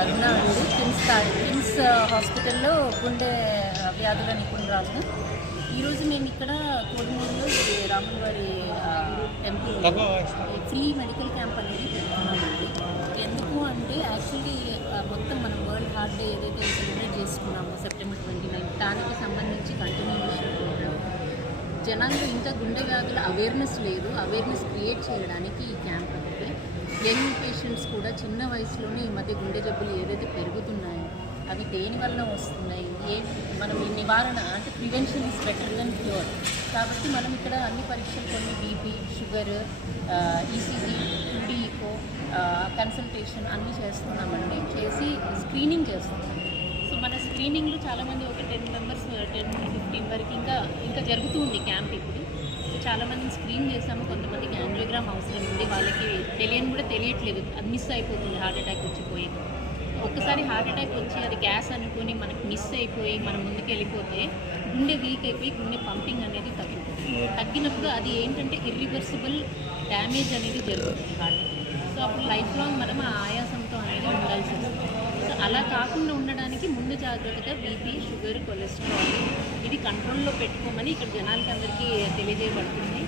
అరుణ అండి. కిమ్స్ కిమ్స్ హాస్పిటల్లో గుండె వ్యాధుల నిపుణురాలను ఈరోజు నేను ఇక్కడ కోడిమూరులో రాముల వారి టెంపుల్ ఫ్రీ మెడికల్ క్యాంప్ అనేది పెడుతున్నామండి ఎందుకు అంటే యాక్చువల్లీ మొత్తం మనం వరల్డ్ హార్ట్ డే ఏదైతే సెలబ్రేట్ చేసుకున్నామో సెప్టెంబర్ ట్వంటీ నైన్ దానికి సంబంధించి కంటిన్యూషన్ జనాల్లో ఇంకా గుండె వ్యాధుల అవేర్నెస్ లేదు. అవేర్నెస్ క్రియేట్ చేయడానికి ఈ క్యాంప్ అనేది యంగ్ పేషెంట్స్ కూడా చిన్న వయసులోనే ఈ మధ్య గుండె జబ్బులు ఏదైతే పెరుగుతున్నాయో అవి దేని వల్ల వస్తున్నాయి? ఏ మనం నివారణ అంటే prevention is better than cure కాబట్టి మనం ఇక్కడ అన్ని పరీక్షలు కొన్ని BP sugar ECG echo consultation అన్నీ చేస్తున్నామండి. చేసి స్క్రీనింగ్ చేస్తున్నాం. సో మన స్క్రీనింగ్లో చాలామంది ఒక టెన్ మెంబర్స్ టెన్ ఫిఫ్టీన్ వరకు ఇంకా ఇంకా జరుగుతూ ఉంది క్యాంప్ ఇప్పుడు. సో చాలామందిని స్క్రీన్ చేసాము. కొంత యాంజియోగ్రామ్ అవసరం ఉంది. వాళ్ళకి తెలియని కూడా తెలియట్లేదు. అది మిస్ అయిపోతుంది హార్ట్ అటాక్ వచ్చిపోయి ఒక్కసారి హార్ట్ అటాక్ వచ్చి అది గ్యాస్ అనుకొని మనకు మిస్ అయిపోయి మనం ముందుకు వెళ్ళిపోతే గుండె వీక్ అయిపోయి గుండె పంపింగ్ అనేది తగ్గుతుంది తగ్గినప్పుడు అది ఏంటంటే ఇర్రివర్సిబుల్ డ్యామేజ్ అనేది జరుగుతుంది హార్ట్ సో అప్పుడు లైఫ్ లాంగ్ మనం ఆ ఆయాసంతో అనేది ఉండాల్సి వస్తుంది సో అలా కాకుండా ఉండడానికి ముందు జాగ్రత్తగా బీపీ షుగర్ కొలెస్ట్రాల్ ఇది కంట్రోల్లో పెట్టుకోమని ఇక్కడ జనాలకి అందరికీ తెలియజేయబడుతుంది.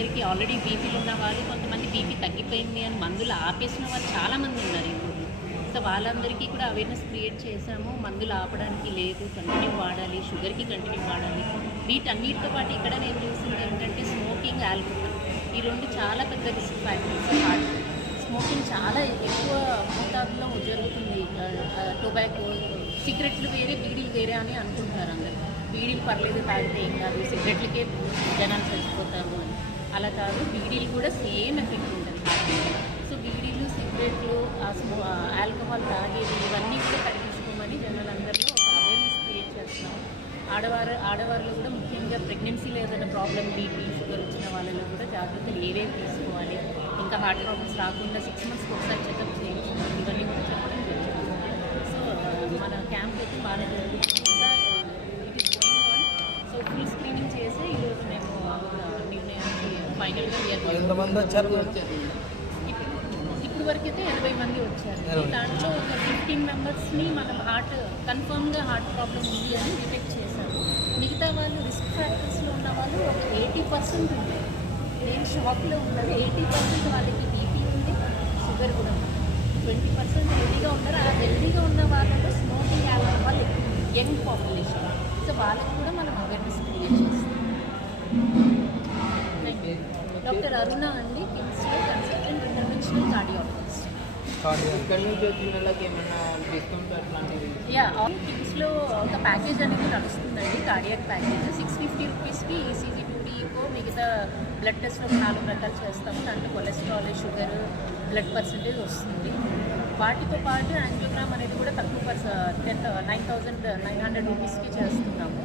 అందరికీ ఆల్రెడీ బీపీలు ఉన్న వాళ్ళు కొంతమంది బీపీ తగ్గిపోయింది అని మందులు ఆపేసిన వాళ్ళు చాలామంది ఉన్నారు ఈ ఊళ్ళో సో వాళ్ళందరికీ కూడా అవేర్నెస్ క్రియేట్ చేశాము. మందులు ఆపడానికి లేదు కంటిన్యూ వాడాలి షుగర్కి కంటిన్యూ వాడాలి. వీటన్నిటితో పాటు ఇక్కడ నేను చూసింది ఏంటంటే స్మోకింగ్ ఆల్కహాల్ ఈ రెండు చాలా పెద్ద రిస్క్ ఫ్యాక్టర్స్ హార్ట్ స్మోకింగ్ చాలా ఎక్కువ మోతాదులో జరుగుతుంది. టొబాకో సిగరెట్లు వేరే బీడీలు వేరే అని అనుకుంటున్నారు అందరు. బీడీలు పర్లేదు తాగితే ఏం కాదు. సిగరెట్లకే జనాలు చచ్చిపోతారు అని. అలా కాదు బీడీలు కూడా సేమ్ ఎఫెక్ట్ ఉంటుంది సో బీడీలు సిగరెట్లు ఆల్కహాల్ తాగేది ఇవన్నీ కూడా తగ్గించుకోమని జనాలందరిలో ఒక అవేర్నెస్ క్రియేట్ చేస్తున్నాం. ఆడవారు ఆడవారిలో కూడా ముఖ్యంగా ప్రెగ్నెన్సీలో ఏదైనా ప్రాబ్లం బీపీ షుగర్ వచ్చిన వాళ్ళలో కూడా జాగ్రత్తలు ఏవేవి తీసుకోవాలి? ఇంకా హార్ట్ ప్రాబ్లమ్స్ రాకుండా సిక్స్ మంత్స్కి ఒకసారి చెకప్ ఎంతమంది వచ్చారు ఇప్పుడు వరకు అయితే ఎనభై మంది వచ్చారు. దాంట్లో ఒక ఫిఫ్టీన్ మెంబర్స్ని మనం హార్ట్ కన్ఫర్మ్గా హార్ట్ ప్రాబ్లం ఉంది అని డిటెక్ట్ చేశాము మిగతా వాళ్ళు రిస్క్ ఫ్యాక్టర్స్లో ఉన్న వాళ్ళు ఒక ఎయిటీ పర్సెంట్ ఉంది. నేను షాక్లో ఉన్నది ఎయిటీ పర్సెంట్ వాళ్ళకి బీపీ ఉంది షుగర్ కూడా ఉంది. ట్వంటీ పర్సెంట్ హెల్దీగా ఉన్నారు. ఆ హెల్దీగా ఉన్న వాళ్ళలో డాక్టర్ అరుణ అండి కిమ్స్లో కన్సల్టెంట్ ఇంటర్వెన్షనల్ కార్డియాలజిస్ట్. యా కిమ్స్లో ఒక ప్యాకేజ్ అనేది నడుస్తుందండి కార్డియాక్ ప్యాకేజ్. సిక్స్ ఫిఫ్టీ రూపీస్కి ఈసీజీ టూ డీకో మిగతా బ్లడ్ టెస్ట్ ఒక నాలుగు రకాలు చేస్తాము. దాంట్లో కొలెస్ట్రాల్ షుగర్ బ్లడ్ పర్సంటేజ్ వస్తుంది. వాటితో పాటు యాంజియోగ్రామ్ అనేది కూడా తక్కువ పర్స ten nine thousand nine hundred రూపీస్కి చేస్తున్నాము.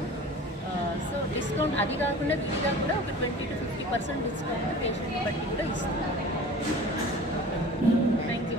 సో డిస్కౌంట్ అది కాకుండా విడిగా కూడా ఒక twenty to fifty percent discount పేషెంట్ని బట్టి కూడా ఇస్తున్నాము థ్యాంక్ యూ